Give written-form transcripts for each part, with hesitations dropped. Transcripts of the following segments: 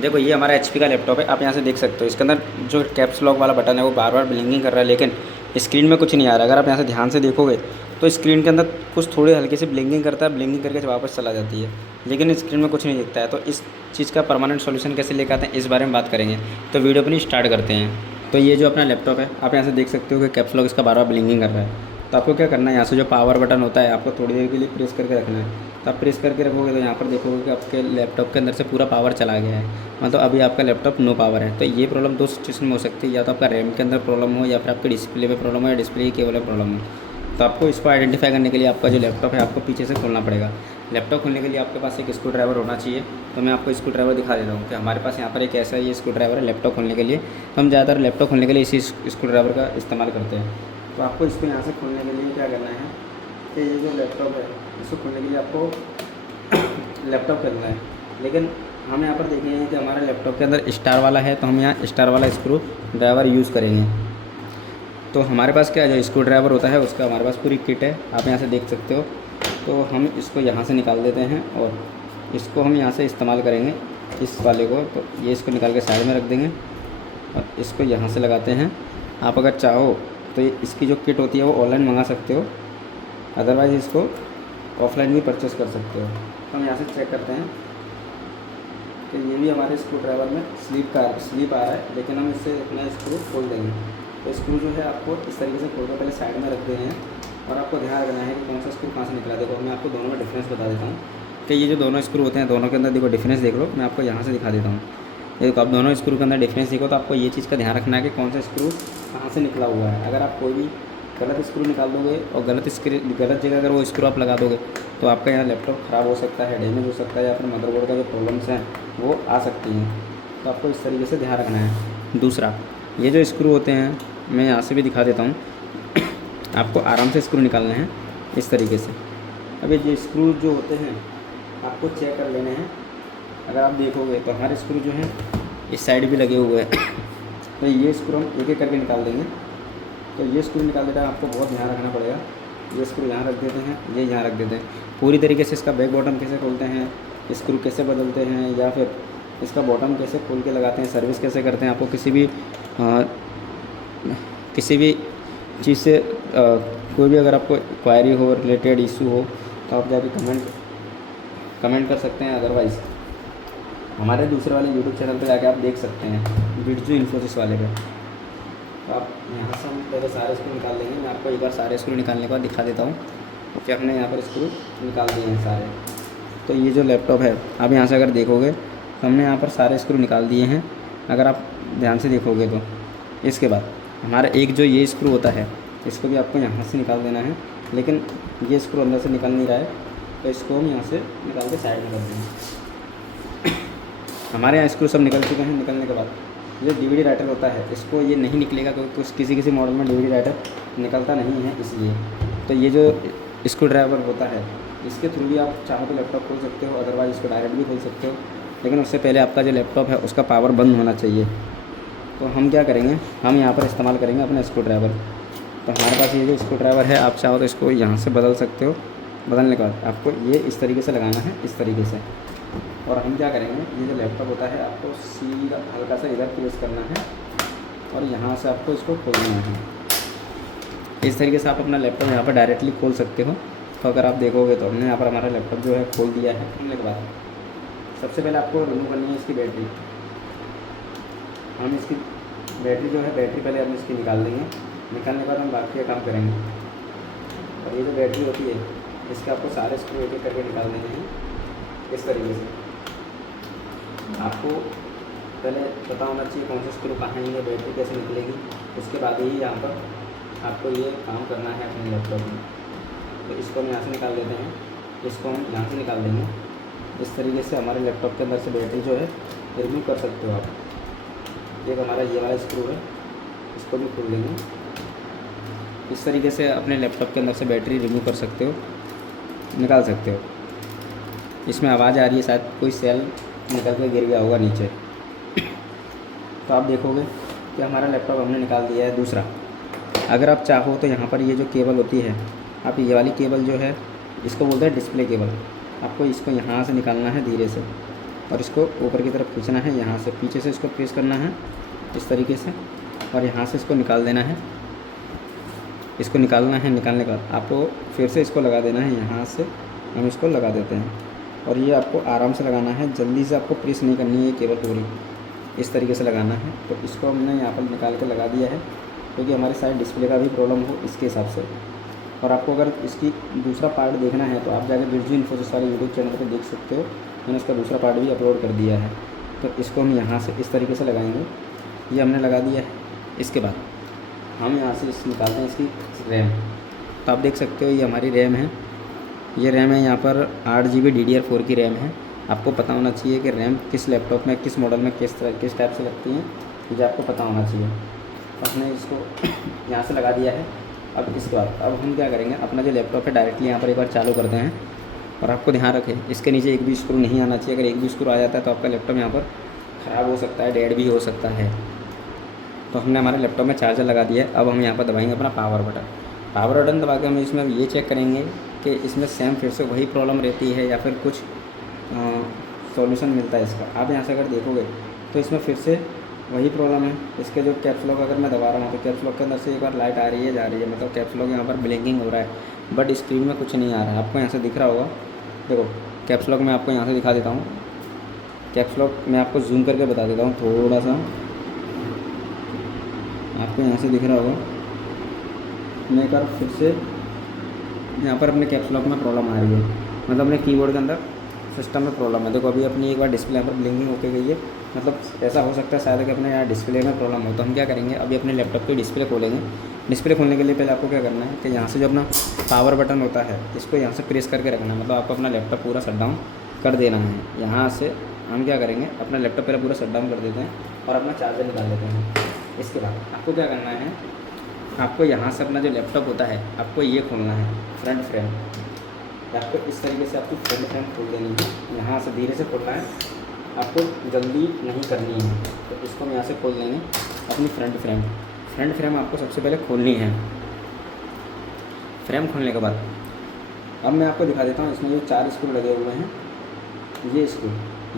देखो ये हमारा एचपी का लैपटॉप है। आप यहाँ से देख सकते हो इसके अंदर जो कैप्स लॉक वाला बटन है वो बार बार ब्लिंकिंग कर रहा है, लेकिन स्क्रीन में कुछ नहीं आ रहा। अगर आप यहाँ से ध्यान से देखोगे तो स्क्रीन के अंदर कुछ थोड़ी हल्की सी ब्लिंकिंग करता है, ब्लिंकिंग करके वापस चला जाती है, लेकिन स्क्रीन में कुछ नहीं दिखता है। तो इस चीज़ का परमानेंट सोल्यूशन कैसे लेकर आते हैं इस बारे में बात करेंगे। तो वीडियो अपनी स्टार्ट करते हैं। तो ये जो अपना लैपटॉप है आप यहाँ से देख सकते हो कि कैप्स लॉक इसका बार बार ब्लिंकिंग कर रहा है। तो आपको क्या करना है, यहाँ से जो पावर बटन होता है आपको थोड़ी देर के लिए प्रेस करके रखना है। तो आप प्रेस करके रखोगे तो यहाँ पर देखोगे कि आपके लैपटॉप के अंदर से पूरा पावर चला गया है, मतलब अभी आपका लैपटॉप नो पावर है। तो ये प्रॉब्लम दो सिचुएशन में हो सकती है, या तो आपका रैम के अंदर प्रॉब्लम हो, या फिर आपके डिस्प्ले में प्रॉब्लम हो, या डिस्प्ले की केबल में प्रॉब्लम हो। तो आपको इसको आइडेंटिफाई करने के लिए आपका जो लैपटॉप है आपको पीछे से खोलना पड़ेगा। लैपटॉप खोलने के लिए आपके पास एक स्क्रू ड्राइवर होना चाहिए। तो मैं आपको स्क्रू ड्राइवर दिखा देता हूँ कि हमारे पास यहाँ पर एक ऐसा ये स्क्रू ड्राइवर है लैपटॉप खोलने के लिए। तो हम ज़्यादातर लैपटॉप खोलने के लिए इसी स्क्रू ड्राइवर का इस्तेमाल करते हैं। तो आपको इसको यहाँ से खोलने के लिए क्या करना है कि ये जो लैपटॉप है इसको खोलने के लिए आपको लैपटॉप करना है, लेकिन हम यहाँ पर देखेंगे कि हमारे लैपटॉप के अंदर स्टार वाला है, तो हम यहाँ स्टार वाला स्क्रू ड्राइवर यूज़ करेंगे। तो हमारे पास क्या है, जो स्क्रू ड्राइवर होता है उसका हमारे पास पूरी किट है, आप यहाँ से देख सकते हो। तो हम इसको यहाँ से निकाल देते हैं और इसको हम यहाँ से इस्तेमाल करेंगे इस वाले को। तो ये इसको निकाल के साइड में रख देंगे और इसको यहाँ से लगाते हैं। आप अगर चाहो तो इसकी जो किट होती है वो ऑनलाइन मंगा सकते हो, अदरवाइज़ इसको ऑफलाइन भी परचेस कर सकते हो। तो हम यहाँ से चेक करते हैं कि ये भी हमारे स्क्रू ड्राइवर में स्लीप आ रहा है, लेकिन हम इससे अपना स्क्रू खोल देंगे। तो स्क्रू जो है आपको इस तरीके से खोल कर पहले साइड में रख देते हैं और आपको ध्यान रखना है कि कौन सा स्क्रू कहाँ से निकला। देखो मैं आपको दोनों में डिफरेंस बता देता हूँ कि ये जो दोनों स्क्रू होते हैं दोनों के अंदर देखो डिफरेंस देख लो। मैं आपको यहाँ से दिखा देता हूँ। देखो आप दोनों स्क्रू के अंदर डिफरेंस देखो तो आपको ये चीज़ का ध्यान रखना है कि कौन सा स्क्रू कहाँ से निकला हुआ है। अगर आप कोई भी गलत स्क्रू निकाल दोगे और गलत जगह अगर वो स्क्रू आप लगा दोगे तो आपका यहाँ लैपटॉप ख़राब हो सकता है, डैमेज हो सकता है, या फिर मदरबोर्ड का जो प्रॉब्लम्स हैं वो आ सकती हैं। तो आपको इस तरीके से ध्यान रखना है। दूसरा, ये जो स्क्रू होते हैं मैं यहाँ से भी दिखा देता हूँ। आपको आराम से स्क्रू निकालने हैं इस तरीके से। अब ये स्क्रू जो होते हैं आपको चेक कर लेने हैं। अगर आप देखोगे तो हमारे स्क्रू जो हैं इस साइड भी लगे हुए हैं। तो ये स्क्रू हम एक एक करके निकाल देंगे। तो ये स्क्रू निकाल देता है, आपको बहुत ध्यान रखना पड़ेगा। ये स्क्रू यहाँ रख देते हैं, ये यहाँ रख देते हैं। पूरी तरीके से इसका बैक बॉटम कैसे खोलते हैं, स्क्रू कैसे बदलते हैं, या फिर इसका बॉटम कैसे खोल के लगाते हैं, सर्विस कैसे करते हैं, आपको किसी भी चीज़ से कोई भी अगर आपको क्वायरी हो, रिलेटेड इशू हो तो आप जाके कमेंट कर सकते हैं। अदरवाइज़ हमारे दूसरे वाले यूट्यूब चैनल पर जाके आप देख सकते हैं, बिरजू इन्फोसिस वाले पे। तो आप यहाँ से हम पहले सारे स्क्रू निकाल लेंगे। मैं आपको एक बार सारे स्क्रू निकालने के बाद दिखा देता हूँ कि हमने यहाँ पर स्क्रू निकाल दिए हैं सारे। तो ये जो लैपटॉप है आप यहाँ से अगर देखोगे तो हमने यहाँ पर सारे स्क्रू निकाल दिए हैं। अगर आप ध्यान से देखोगे तो इसके बाद हमारा एक जो ये स्क्रू होता है इसको भी आपको यहाँ से निकाल देना है, लेकिन ये स्क्रू अंदर से निकल नहीं रहा है, तो इसको हम यहाँ से निकाल के साइड में कर देंगे। हमारे यहाँ स्क्रू सब निकल चुके हैं। निकलने के बाद जो डीवीडी राइटर होता है इसको ये नहीं निकलेगा, क्योंकि किसी मॉडल में डीवीडी राइटर निकलता नहीं है इसलिए। तो ये जो स्क्रू ड्राइवर होता है इसके थ्रू भी आप चाहो तो लैपटॉप खोल सकते हो, अदरवाइज़ इसको डायरेक्ट भी खोल सकते हो, लेकिन उससे पहले आपका जो लैपटॉप है उसका पावर बंद होना चाहिए। तो हम क्या करेंगे, हम यहाँ पर इस्तेमाल करेंगे अपना स्क्रू ड्राइवर। तो हमारे पास ये जो स्क्रू ड्राइवर है आप चाहो तो इसको यहाँ से बदल सकते हो। बदलने के बाद आपको ये इस तरीके से लगाना है, इस तरीके से। और हम क्या करेंगे, ये जो लैपटॉप होता है आपको सीधा हल्का सा इधर प्रेस करना है और यहाँ से आपको इसको खोलना है। इस तरीके से आप अपना लैपटॉप यहाँ पर डायरेक्टली खोल सकते हो। तो अगर आप देखोगे तो हमने यहाँ पर हमारा लैपटॉप जो है खोल दिया है। खोलने के बाद सबसे पहले आपको रिमूव करनी है इसकी बैटरी। हम इसकी बैटरी जो है पहले हम इसकी निकाल लेंगे। निकालने के बाद हम बाकी का काम करेंगे। और ये जो बैटरी होती है इसके आपको सारे स्क्रू एक एक करके निकाल देने हैं इस तरीके से। आपको पहले पता होना चाहिए कौन सा स्क्रू कहाँ है, बैटरी कैसे निकलेगी, उसके बाद ही यहाँ पर आपको ये काम करना है अपने लैपटॉप में। तो इसको हम यहाँ से निकाल देते हैं, इसको हम यहाँ से निकाल देंगे। इस तरीके से हमारे लैपटॉप के अंदर से बैटरी जो है रिमूव कर सकते हो आप। एक हमारा ये वाला स्क्रू है, इसको भी खोल देंगे। इस तरीके से अपने लैपटॉप के अंदर से बैटरी रिमूव कर सकते हो, निकाल सकते हो। इसमें आवाज़ आ रही है, शायद कोई सेल निकल के गिर गया होगा नीचे। तो आप देखोगे कि हमारा लैपटॉप हमने निकाल दिया है। दूसरा, अगर आप चाहो तो यहाँ पर ये जो केबल होती है, आप ये वाली केबल जो है इसको बोलते हैं डिस्प्ले केबल। आपको इसको यहाँ से निकालना है धीरे से। और इसको ऊपर की तरफ खींचना है, यहाँ से पीछे से इसको प्रेस करना है इस तरीके से, और यहाँ से इसको निकाल देना है। इसको निकालना है, निकालने के बाद आपको फिर से इसको लगा देना है, यहाँ से हम इसको लगा देते हैं। और ये आपको आराम से लगाना है, जल्दी से आपको प्रेस नहीं करनी है केबल पूरी, इस तरीके से लगाना है। तो इसको हमने यहाँ पर निकाल के लगा दिया है, क्योंकि हमारे साइड डिस्प्ले का भी प्रॉब्लम हो इसके हिसाब से। और आपको अगर इसकी दूसरा पार्ट देखना है तो आप जाकर बिरजू इन्फोसिस वाले यूट्यूब चैनल पर देख सकते हो, मैंने इसका दूसरा पार्ट भी अपलोड कर दिया है। तो इसको हम यहाँ से इस तरीके से लगाएंगे, ये हमने लगा दिया है। इसके बाद हम यहाँ से इस निकालते हैं इसकी रैम। तो आप देख सकते हो ये हमारी रैम है, ये रैम है यहाँ पर 8 GB DDR4 की रैम है। आपको पता होना चाहिए कि रैम किस लैपटॉप में, किस मॉडल में किस टाइप से लगती है, ये आपको पता होना चाहिए। तो हमने इसको यहाँ से लगा दिया है। अब इसके बाद अब हम क्या करेंगे, अपना जो लैपटॉप है डायरेक्टली यहाँ पर एक बार चालू करते हैं। और आपको ध्यान रखें इसके नीचे एक भी स्क्रू नहीं आना चाहिए। अगर एक भी स्क्रू आ जाता है तो आपका लैपटॉप यहाँ पर ख़राब हो सकता है, डेड भी हो सकता है। तो हमने हमारे लैपटॉप में चार्जर लगा दिया है। अब हम यहाँ पर दबाएंगे अपना पावर बटन। पावर बटन दबा के हम इसमें ये चेक करेंगे कि इसमें सेम फिर से वही प्रॉब्लम रहती है या फिर कुछ सॉल्यूशन मिलता है इसका। आप यहाँ से अगर देखोगे तो इसमें फिर से वही प्रॉब्लम है। इसके जो कैप्स लॉक अगर मैं दबा रहा हूँ तो कैप्स लॉक के अंदर से एक बार लाइट आ रही है, जा रही है, मतलब कैप्स लॉक यहाँ पर ब्लिंकिंग हो रहा है, बट स्क्रीन में कुछ नहीं आ रहा है। आपको यहाँ से दिख रहा होगा, देखो कैप्स लॉक मैं आपको यहाँ से दिखा देता हूँ। कैप्स लॉक मैं आपको जूम करके बता देता हूँ थोड़ा सा, आपको यहाँ से दिख रहा होगा। मैं एक बार फिर से यहाँ पर अपने कैप्स लॉक में प्रॉब्लम आ रही है, मतलब अपने कीबोर्ड के अंदर सिस्टम में प्रॉब्लम है। देखो अभी अपनी एक बार डिस्प्ले यहाँ पर ब्लिंकिंग होके गई है, मतलब ऐसा हो सकता है शायद कि अपने यहाँ डिस्प्ले में प्रॉब्लम हो। तो हम क्या करेंगे, अभी अपने लैपटॉप की डिस्प्ले खोलेंगे। डिस्प्ले खोलने के लिए पहले आपको क्या करना है कि यहाँ से जो अपना पावर बटन होता है इसको यहाँ से प्रेस करके रखना है, मतलब आपको अपना लैपटॉप पूरा शट डाउन कर देना है। यहाँ से हम क्या करेंगे, अपना लैपटॉप पहले पूरा शट डाउन कर देते हैं और अपना चार्जर निकाल लेते हैं। इसके बाद आपको क्या करना है, आपको यहाँ से अपना जो लैपटॉप होता है आपको ये खोलना है, फ्रंट फ्रेम। आपको इस तरीके से आपकी फ्रंट फ्रेम खोल देनी है, यहाँ से धीरे से खोलना है, आपको जल्दी नहीं करनी है। तो इसको हम यहाँ से खोल देंगे अपनी फ्रंट फ्रेम। फ्रंट फ्रेम आपको सबसे पहले खोलनी है। फ्रेम खोलने के बाद अब मैं आपको दिखा देता हूँ, इसमें जो 4 स्क्रू लगे हुए हैं,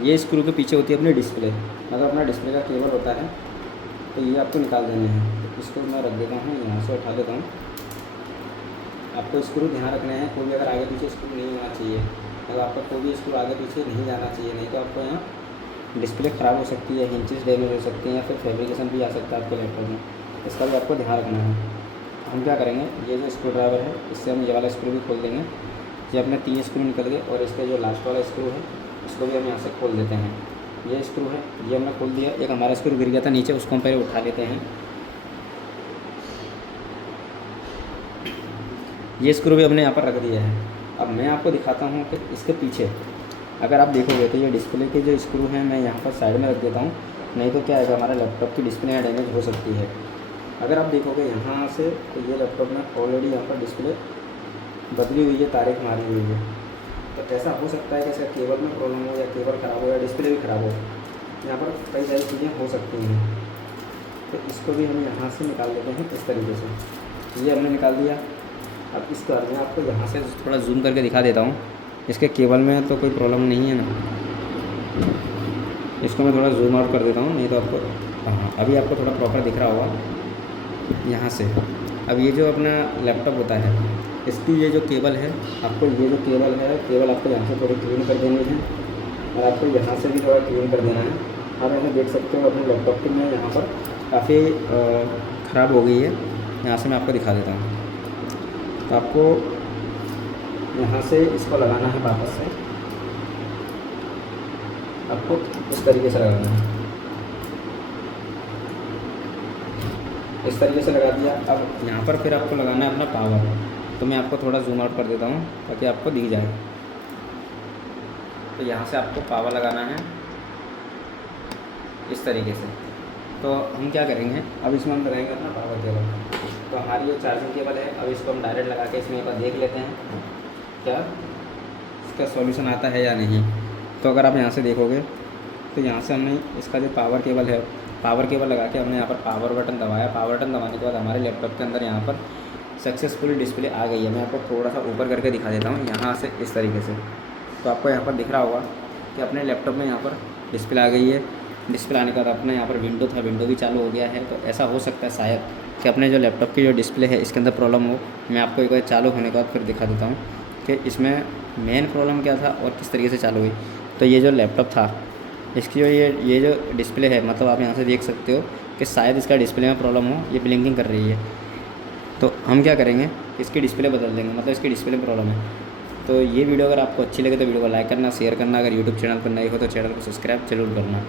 ये स्क्रू के पीछे होती है अपनी डिस्प्ले। अगर अपना डिस्प्ले का केबल होता है तो ये आपको निकाल देने हैं। तो इसको मैं रख देता हूँ, यहाँ से उठा लेता हूँ। आपको स्क्रू ध्यान रखने हैं, कोई भी अगर आगे पीछे स्क्रू नहीं होना चाहिए। अगर आपका कोई भी स्क्रू आगे पीछे नहीं जाना चाहिए, नहीं तो आपको यहाँ डिस्प्ले ख़राब हो सकती है, हिंचेस डैमेज हो सकती हैं या फिर फैब्रिकेशन भी आ सकता है आपके लैपटॉप में। इसका भी आपको ध्यान रखना है। हम क्या करेंगे, ये जो स्क्रू ड्राइवर है इससे हम ये वाला स्क्रू भी खोल देंगे। ये अपने 3 स्क्रू निकल गए और इसका जो लास्ट वाला स्क्रू है इसको भी हम यहाँ से खोल देते हैं। ये स्क्रू है, ये हमने खोल दिया। एक हमारा स्क्रू गिर गया था नीचे, उसको हम पहले उठा लेते हैं। ये स्क्रू भी हमने यहाँ पर रख दिया है। अब मैं आपको दिखाता हूँ कि इसके पीछे अगर आप देखोगे तो ये डिस्प्ले के जो स्क्रू हैं मैं यहाँ पर साइड में रख देता हूँ, नहीं तो क्या है हमारा लैपटॉप की डिस्प्ले यहाँ डैमेज हो सकती है। अगर आप देखोगे यहाँ से तो ये लैपटॉप में ऑलरेडी यहाँ पर डिस्प्ले बदली हुई है, तारीख मारी हुई है। तो ऐसा हो सकता है कि इसका केबल में प्रॉब्लम हो या केबल ख़राब हो या डिस्प्ले भी ख़राब हो, यहाँ पर कई सारी चीज़ें हो सकती हैं। तो इसको भी हम यहाँ से निकाल लेते हैं इस तरीके से। ये हमने निकाल दिया। अब इस बार मैं आपको यहाँ से थोड़ा जूम करके दिखा देता हूँ। इसके केबल में तो कोई प्रॉब्लम नहीं है ना, इसको मैं थोड़ा जूम आउट कर देता हूँ, नहीं तो आपको हाँ अभी आपको थोड़ा प्रॉपर दिख रहा होगा यहाँ से। अब ये जो अपना लैपटॉप होता है इसकी ये जो केबल है, आपको ये जो केबल आपको यहाँ से थोड़ी क्लीन कर देनी है और आपको यहाँ से भी थोड़ा क्लीन कर देना है। आप ऐसे देख सकते हो अपने लैपटॉप की में यहाँ पर काफ़ी ख़राब हो गई है। यहाँ से मैं आपको दिखा देता हूँ। तो आपको यहाँ से इसको लगाना है वापस से, आपको इस तरीके से लगाना है, इस तरीके से लगा दिया। अब यहाँ पर फिर आपको लगाना है अपना पावर। तो मैं आपको थोड़ा जूम आउट कर देता हूँ ताकि आपको दिख जाए। तो यहाँ से आपको पावर लगाना है इस तरीके से। तो हम क्या करेंगे, अब इसमें हम लगाएंगे अपना पावर केबल। तो हमारी ये चार्जिंग केबल है, अब इसको हम डायरेक्ट लगा के इसमें एक बार देख लेते हैं क्या इसका सॉल्यूशन आता है या नहीं। तो अगर आप यहाँ से देखोगे तो यहाँ से हमने इसका जो पावर केबल है, पावर केबल लगा के हमने यहाँ पर पावर बटन दबाया। पावर बटन दबाने के बाद हमारे लैपटॉप के अंदर यहाँ पर सक्सेसफुल डिस्प्ले आ गई है। मैं आपको थोड़ा सा ऊपर करके दिखा देता हूँ यहाँ से इस तरीके से। तो आपको यहाँ पर दिख रहा होगा कि अपने लैपटॉप में यहाँ पर डिस्प्ले आ गई है। डिस्प्ले आने के बाद अपना यहाँ पर विंडो था, विंडो भी चालू हो गया है। तो ऐसा हो सकता है शायद कि अपने जो लैपटॉप की जो डिस्प्ले है इसके अंदर प्रॉब्लम हो। मैं आपको एक बार चालू होने के बाद फिर दिखा देता हूँ कि इसमें मेन प्रॉब्लम क्या था और किस तरीके से चालू हुई। तो ये जो लैपटॉप था इसकी जो ये जो डिस्प्ले है, मतलब आप यहाँ से देख सकते हो कि शायद इसका डिस्प्ले में प्रॉब्लम हो, ये ब्लिंकिंग कर रही है। तो हम क्या करेंगे, इसकी डिस्प्ले बदल देंगे, मतलब इसकी डिस्प्ले में प्रॉब्लम है। तो ये वीडियो अगर आपको अच्छी लगे तो वीडियो को लाइक करना, शेयर करना। अगर यूट्यूब चैनल पर नए हो तो चैनल को सब्सक्राइब जरूर करना।